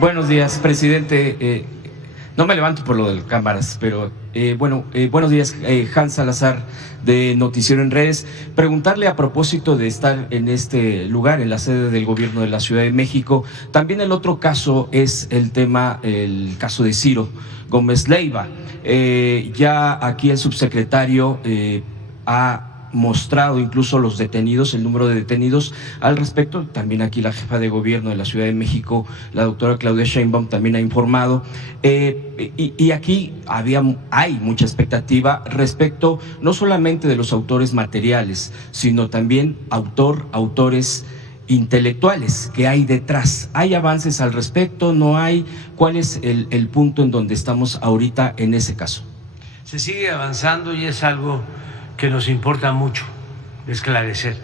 Buenos días, presidente. No me levanto por lo de las cámaras, pero buenos días, Hans Salazar, de Noticiero en Redes. Preguntarle a propósito de estar en este lugar, en la sede del gobierno de la Ciudad de México. También el otro caso es el caso de Ciro Gómez Leiva. Ya aquí el subsecretario ha mostrado incluso los detenidos, el número de detenidos al respecto. También aquí la jefa de gobierno de la Ciudad de México, la doctora Claudia Sheinbaum, también ha informado. Y aquí hay mucha expectativa respecto no solamente de los autores materiales, sino también autores intelectuales que hay detrás. ¿Hay avances al respecto? ¿No hay? ¿Cuál es el punto en donde estamos ahorita en ese caso? Se sigue avanzando y es algo que nos importa mucho esclarecer,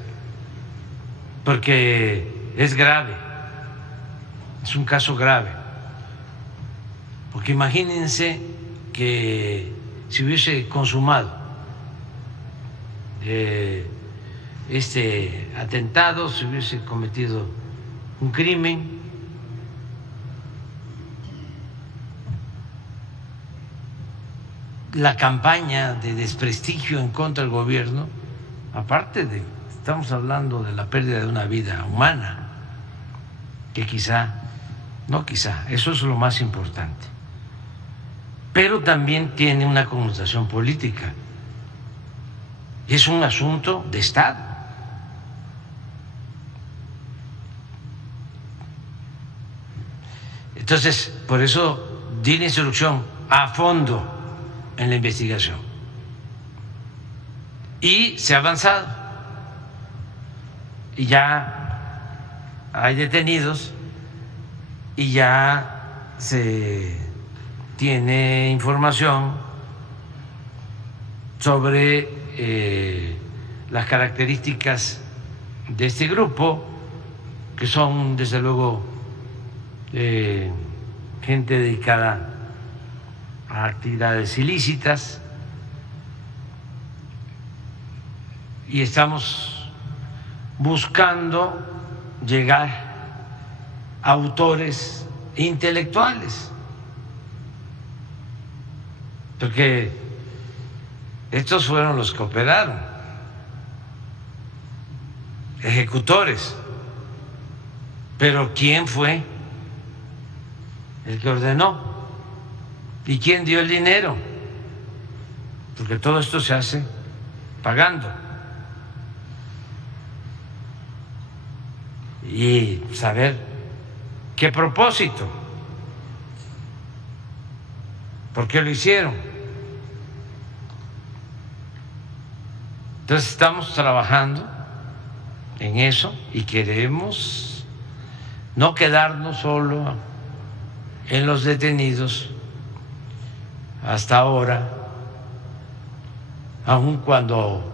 porque es grave, es un caso grave, porque imagínense que si hubiese consumado este atentado, si hubiese cometido un crimen, la campaña de desprestigio en contra del gobierno, aparte de, estamos hablando de la pérdida de una vida humana, que eso es lo más importante, pero también tiene una connotación política, y es un asunto de Estado. Entonces, por eso di la instrucción a fondo en la investigación y se ha avanzado y ya hay detenidos y ya se tiene información sobre las características de este grupo, que son desde luego gente dedicada a actividades ilícitas, y estamos buscando llegar a autores intelectuales, porque estos fueron los que operaron, ejecutores, pero ¿quién fue el que ordenó? ¿Y quién dio el dinero? Porque todo esto se hace pagando. Y saber qué propósito, por qué lo hicieron. Entonces estamos trabajando en eso y queremos no quedarnos solo en los detenidos hasta ahora, aun cuando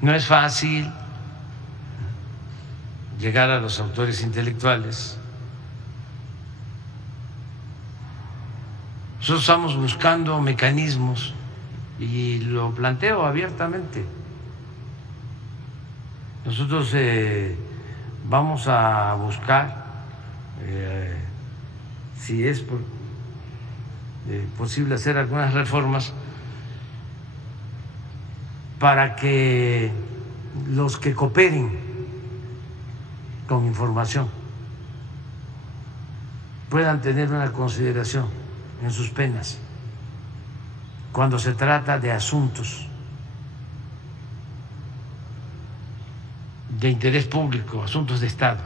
no es fácil llegar a los autores intelectuales. Nosotros estamos buscando mecanismos y lo planteo abiertamente. Nosotros vamos a buscar, si es posible, hacer algunas reformas para que los que cooperen con información puedan tener una consideración en sus penas cuando se trata de asuntos de interés público, asuntos de Estado,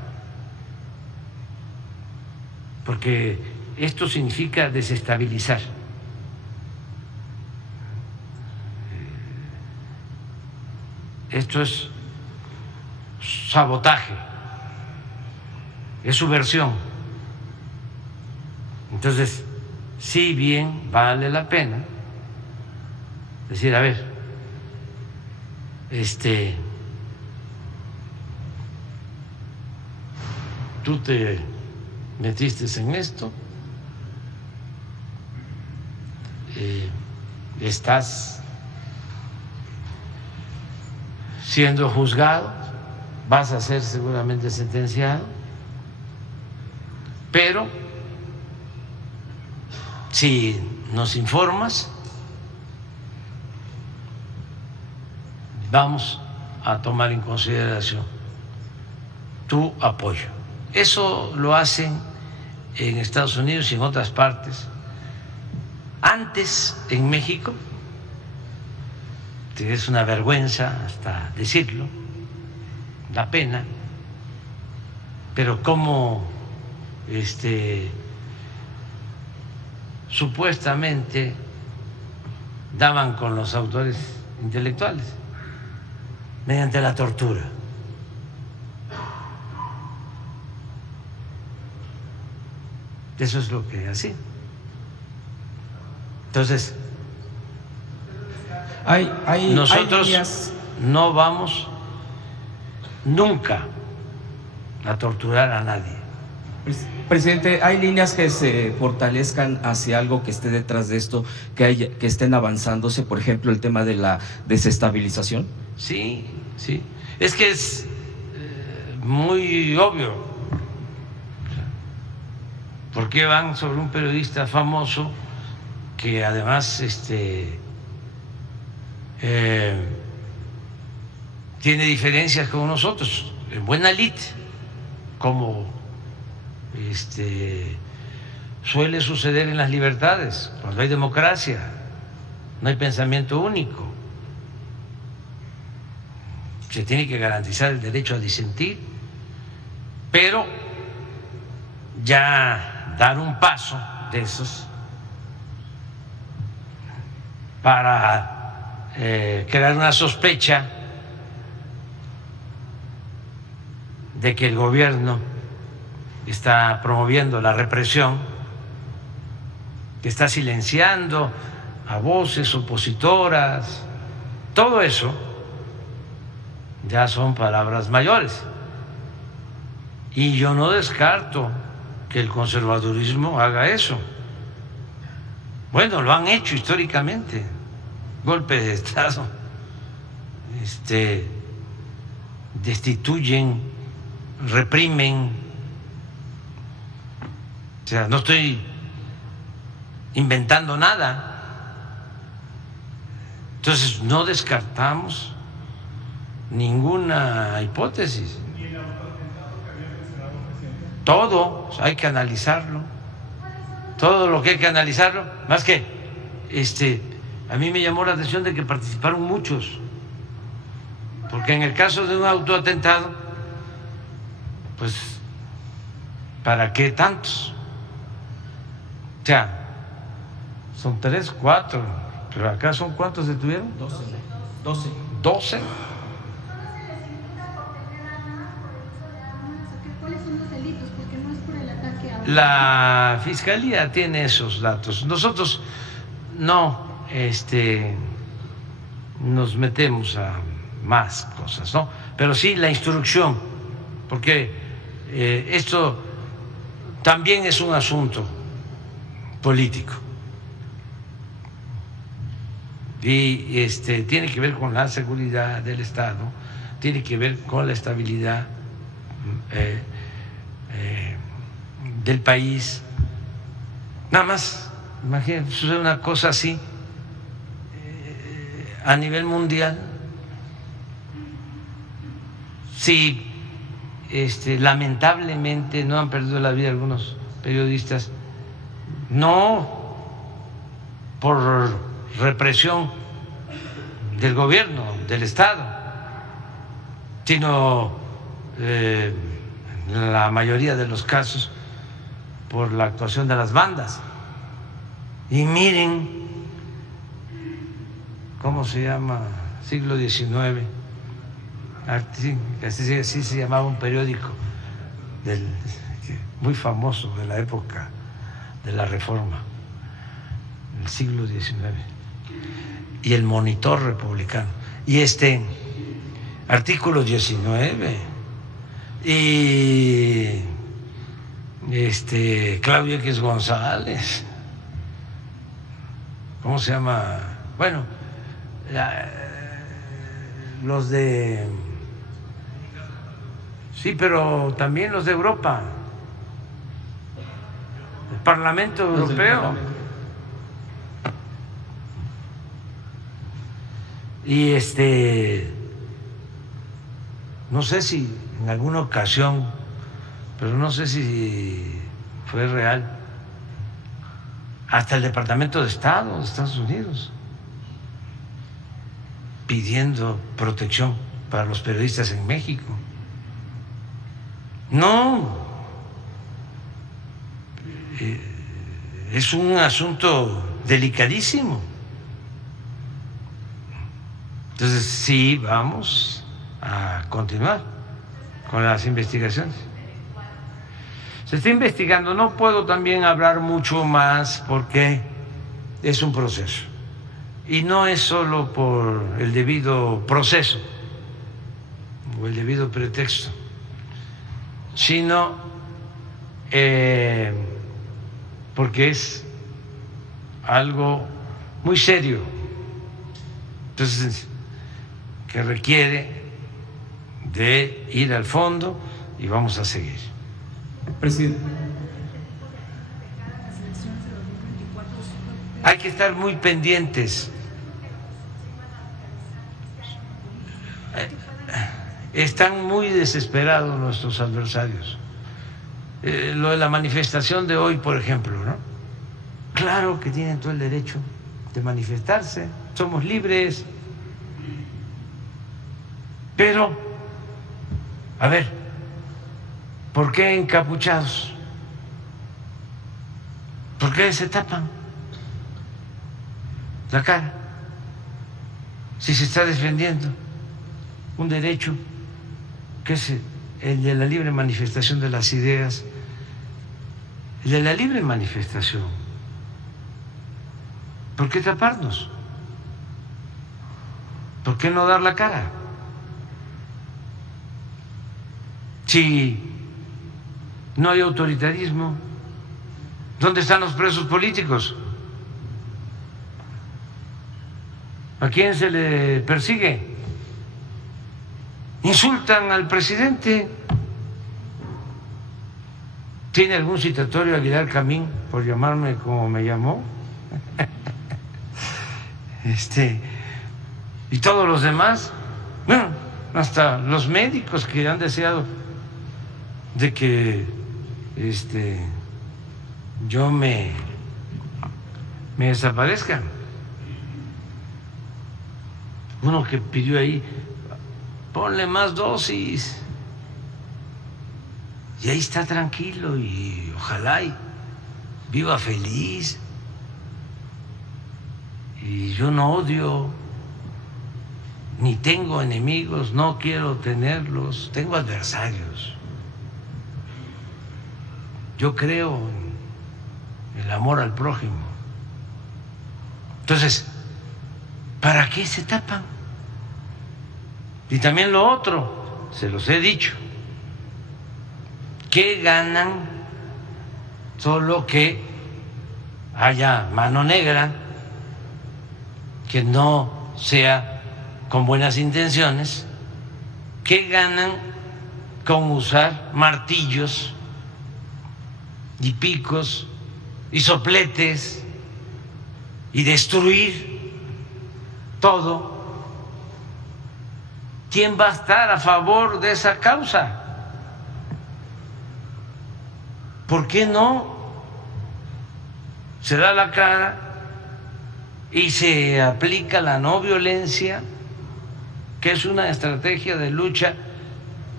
porque esto significa desestabilizar. Esto es sabotaje, es subversión. Entonces, si bien vale la pena decir, a ver, tú te metiste en esto, estás siendo juzgado, vas a ser seguramente sentenciado, Pero si nos informas, vamos a tomar en consideración tu apoyo. Eso lo hacen en Estados Unidos y en otras partes. Antes, en México, es una vergüenza hasta decirlo, da pena, pero cómo supuestamente daban con los autores intelectuales mediante la tortura. Eso es lo que hacían. Entonces, nosotros no vamos nunca a torturar a nadie. Presidente, ¿hay líneas que se fortalezcan hacia algo que esté detrás de esto, que estén avanzándose? Por ejemplo, el tema de la desestabilización. Sí, sí. Es que es muy obvio. ¿Por qué van sobre un periodista famoso que además tiene diferencias con nosotros, en buena lid, como suele suceder en las libertades, cuando hay democracia, no hay pensamiento único, se tiene que garantizar el derecho a disentir, pero ya dar un paso de esos para crear una sospecha de que el gobierno está promoviendo la represión, que está silenciando a voces opositoras, todo eso ya son palabras mayores. Y yo no descarto que el conservadurismo haga eso. Bueno, lo han hecho históricamente, golpe de Estado, destituyen, reprimen. O sea, no estoy inventando nada. Entonces, no descartamos ninguna hipótesis. Todo hay que analizarlo, todo lo que hay que analizarlo, más que a mí me llamó la atención de que participaron muchos, porque en el caso de un autoatentado, pues ¿para qué tantos? O sea, son 3, 4, pero acá son ¿cuántos detuvieron? 12. La Fiscalía tiene esos datos. Nosotros no nos metemos a más cosas, ¿no? Pero sí la instrucción, porque esto también es un asunto político y tiene que ver con la seguridad del Estado, tiene que ver con la estabilidad del país. Nada más, imagínense, sucede una cosa así a nivel mundial. Si lamentablemente no han perdido la vida algunos periodistas, no por represión del gobierno, del Estado, sino en la mayoría de los casos por la actuación de las bandas. Y miren cómo se llama, siglo XIX, así se llamaba un periódico muy famoso de la época de la Reforma, del siglo XIX, y el Monitor Republicano, y artículo 19, y Claudio X González, ¿cómo se llama? Bueno, los de... Sí, pero también los de Europa, el Parlamento Europeo. Y no sé si en alguna ocasión, pero no sé si fue real, hasta el Departamento de Estado de Estados Unidos pidiendo protección para los periodistas en México. No, es un asunto delicadísimo. Entonces sí, vamos a continuar con las investigaciones. Se está investigando, no puedo también hablar mucho más porque es un proceso. Y no es solo por el debido proceso o el debido pretexto, sino porque es algo muy serio, entonces que requiere de ir al fondo y vamos a seguir. Presidente. Hay que estar muy pendientes. Están muy desesperados nuestros adversarios. Lo de la manifestación de hoy, por ejemplo, ¿no? Claro que tienen todo el derecho de manifestarse, somos libres. Pero, a ver, ¿por qué encapuchados? ¿Por qué se tapan la cara? Si se está defendiendo un derecho que es el de la libre manifestación de las ideas, el de la libre manifestación. ¿Por qué taparnos? ¿Por qué no dar la cara? Si no hay autoritarismo, ¿dónde están los presos políticos? ¿A quién se le persigue? Insultan al presidente. ¿Tiene algún citatorio Aguilar Camín por llamarme como me llamó? Y todos los demás, bueno, hasta los médicos que han deseado de que yo me desaparezca. Uno que pidió ahí, ponle más dosis. Y ahí está tranquilo y ojalá y viva feliz. Y yo no odio, ni tengo enemigos, no quiero tenerlos, tengo adversarios. Yo creo en el amor al prójimo. Entonces, ¿para qué se tapan? Y también lo otro, se los he dicho, ¿qué ganan solo que haya mano negra, que no sea con buenas intenciones? ¿Qué ganan con usar martillos y picos y sopletes y destruir todo? ¿Quién va a estar a favor de esa causa? ¿Por qué no se da la cara y se aplica la no violencia, que es una estrategia de lucha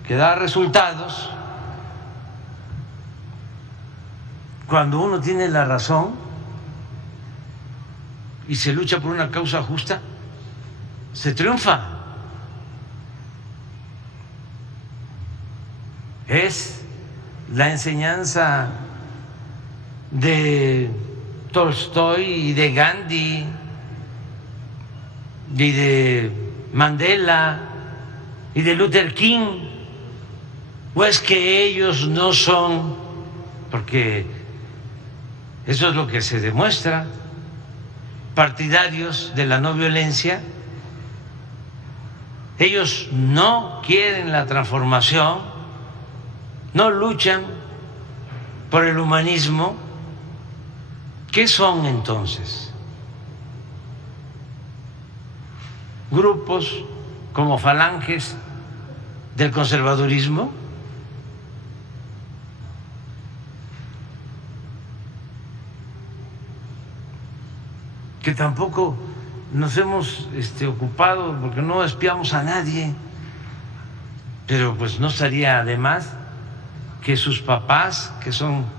que da resultados? Cuando uno tiene la razón y se lucha por una causa justa, se triunfa. Es la enseñanza de Tolstoy y de Gandhi y de Mandela y de Luther King. ¿O es que ellos no son, porque eso es lo que se demuestra, partidarios de la no violencia? Ellos no quieren la transformación, no luchan por el humanismo, ¿Qué son entonces? Grupos como falanges del conservadurismo. Que tampoco nos hemos ocupado, porque no espiamos a nadie, pero pues no estaría de más que sus papás, que son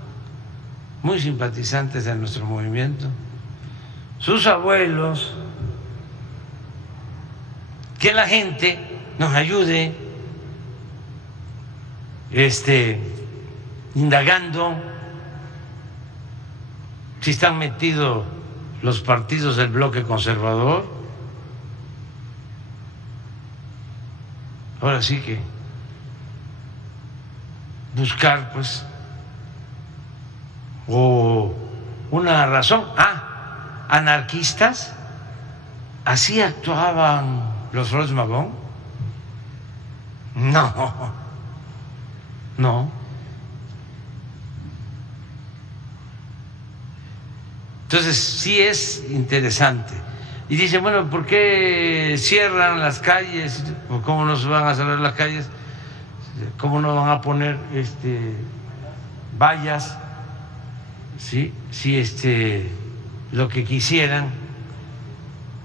muy simpatizantes de nuestro movimiento, sus abuelos, que la gente nos ayude indagando si están metidos los partidos del bloque conservador. Ahora sí que buscar pues o una razón. Anarquistas, así actuaban los Flores Magón. No. Entonces sí es interesante. Y dicen, bueno, ¿por qué cierran las calles? ¿O cómo no se van a cerrar las calles? ¿Cómo no van a poner vallas? ¿Sí? Si lo que quisieran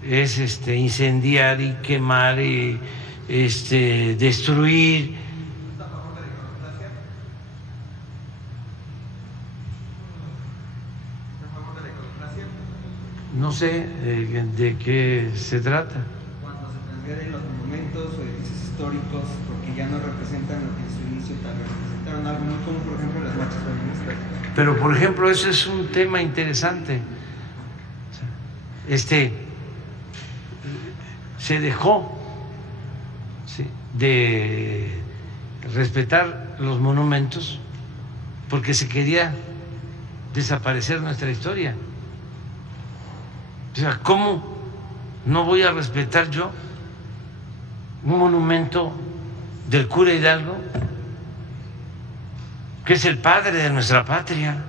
es incendiar y quemar y destruir. No sé de qué se trata. Cuando se transfieren los monumentos o edificios históricos porque ya no representan lo que en su inicio tal vez representaron, algo muy como por ejemplo las marchas feministas. Pero por ejemplo ese es un tema interesante. Se dejó de respetar los monumentos porque se quería desaparecer nuestra historia. O sea, ¿cómo no voy a respetar yo un monumento del cura Hidalgo, que es el padre de nuestra patria?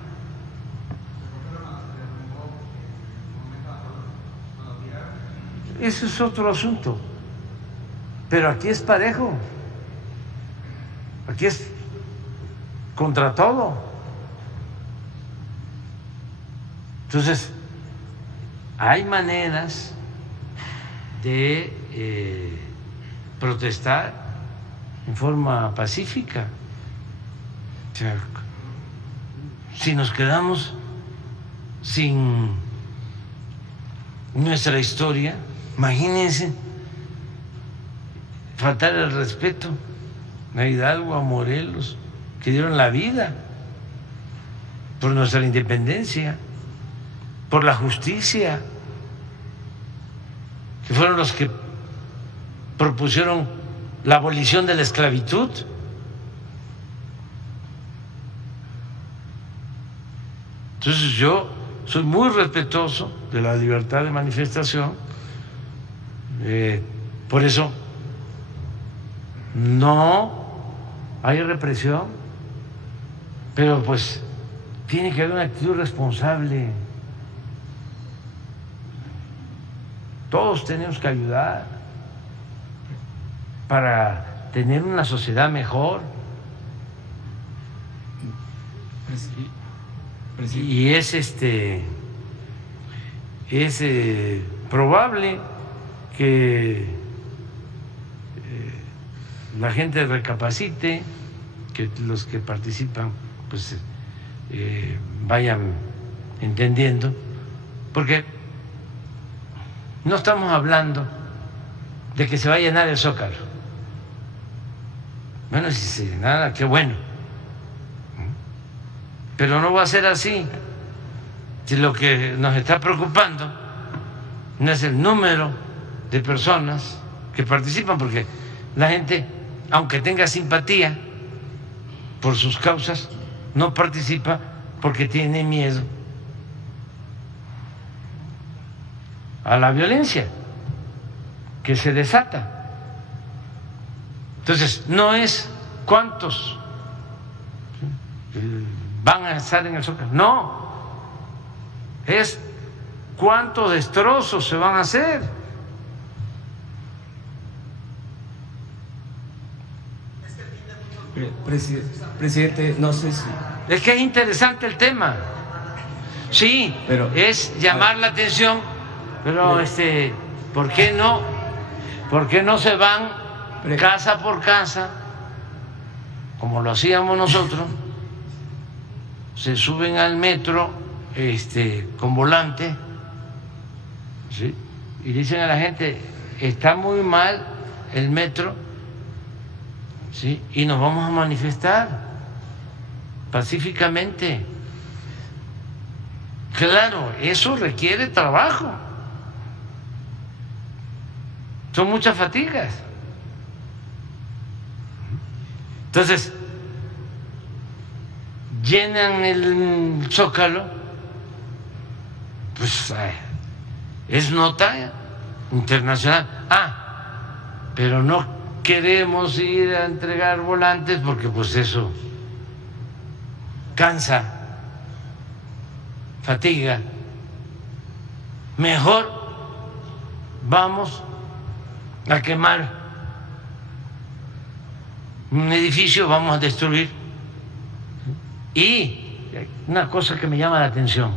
Eso es otro asunto. Pero aquí es parejo. Aquí es contra todo. Entonces, hay maneras de protestar en forma pacífica. O sea, si nos quedamos sin nuestra historia, imagínense faltar el respeto a Hidalgo, a Morelos, que dieron la vida por nuestra independencia, por la justicia, que fueron los que propusieron la abolición de la esclavitud. Entonces yo soy muy respetuoso de la libertad de manifestación, por eso no hay represión, pero pues tiene que haber una actitud responsable. Todos tenemos que ayudar para tener una sociedad mejor. Y es probable que la gente recapacite, que los que participan pues vayan entendiendo, porque no estamos hablando de que se va a llenar el Zócalo. Bueno, si se llenara, qué bueno. Pero no va a ser así. Si lo que nos está preocupando no es el número de personas que participan, porque la gente, aunque tenga simpatía por sus causas, no participa porque tiene miedo a la violencia que se desata. Entonces, no es cuántos van a estar en el Zócalo, no, es cuántos destrozos se van a hacer. Presidente, no sé si... Es que es interesante el tema. Sí, pero es llamar la atención, pero ¿por qué no? ¿Por qué no se van casa por casa, como lo hacíamos nosotros? Se suben al metro con volante, ¿sí? Y dicen a la gente, está muy mal el metro, ¿sí? Y nos vamos a manifestar pacíficamente. Claro, eso requiere trabajo. Son muchas fatigas. Entonces, llenan el Zócalo, pues es nota internacional. Pero no queremos ir a entregar volantes porque pues eso cansa, fatiga. Mejor vamos a quemar un edificio, vamos a destruir. Y una cosa que me llama la atención,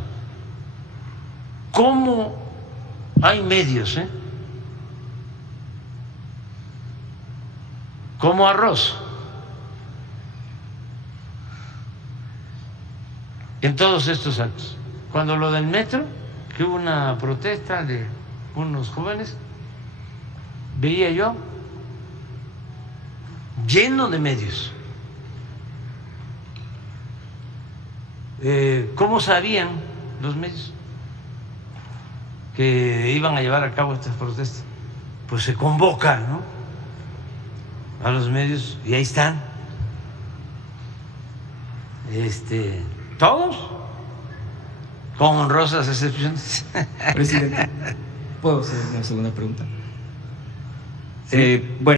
¿cómo hay medios, como Arroz, en todos estos actos? Cuando lo del metro, que hubo una protesta de unos jóvenes, veía yo lleno de medios. ¿Cómo sabían los medios que iban a llevar a cabo estas protestas? Pues se convoca, ¿no?, a los medios y ahí están. Todos, con honrosas excepciones. Presidente, ¿puedo hacer una segunda pregunta? Sí. Bueno.